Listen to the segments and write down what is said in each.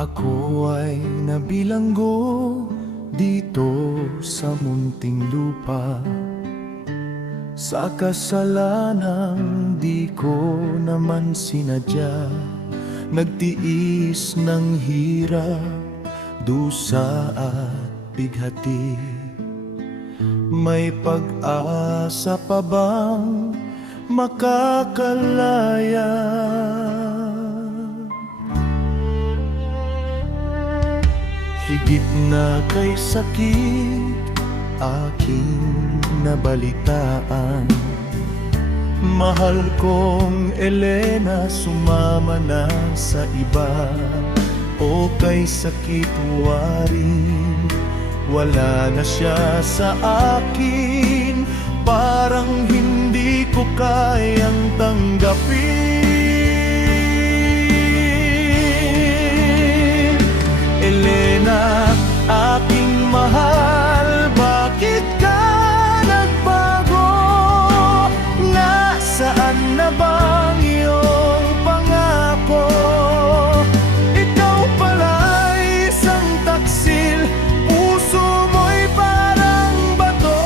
Ako ay nabilanggo dito sa munting lupa, sa kasalanang di ko naman sinadya. Nagtiis ng hirap, dusa at bighati. May pag-asa pa bang makakalaya? Higit na kay sakit aking nabalitaan, mahal kong Elena sumama na sa iba. O kay sakit waring wala na siya sa akin, parang hindi ko kayang tanggapin. Elena, aking mahal, bakit ka nagbago? Nasaan na bang iyong pangako? Ikaw pala'y isang taksil, puso mo'y parang bato.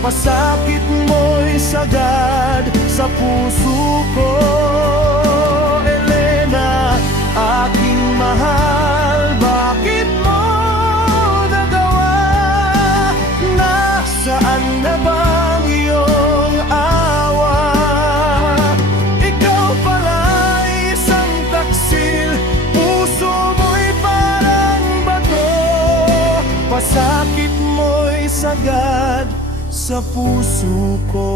Pasakit mo'y sagad sa puso ko. Elena, aking mahal, bakit mo nagawa? Nasaan na bang iyong awa? Ikaw pala'y isang taksil, puso mo'y parang bato. Pasakit mo'y sagad sa puso ko.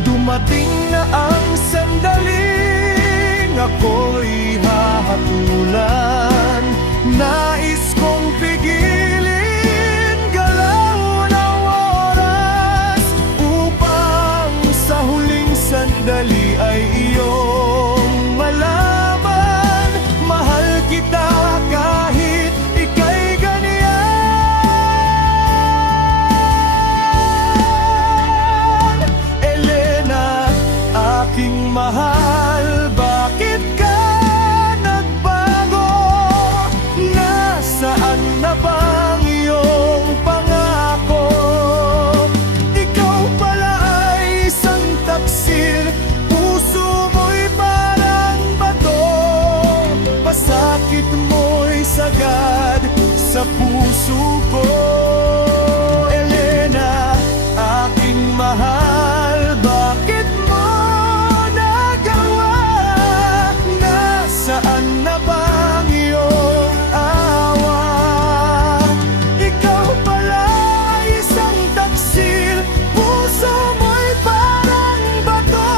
Dumating na ang sandaling ako'y hahatulan. Nais kong pigilin galaw ng oras, upang sa huling sandali ay iyong malaman. Mahal kita kahit ika'y ganyan. Elena, aking mahal, bakit ka nagbago? Nasaan na bang iyong pangako? Ikaw pala ay isang taksil, puso mo'y parang bato. Pasakit mo'y sagad sa puso ko. Elena, aking mahal, bakit mo nagawa? Nasaan na bang iyong awa? Ikaw pala ay isang taksil, puso mo'y parang bato.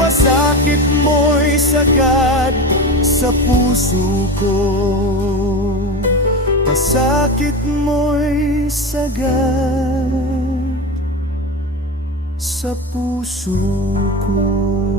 Pasakit mo'y sagad sa puso ko. Pasakit mo'y sagad sa puso ko.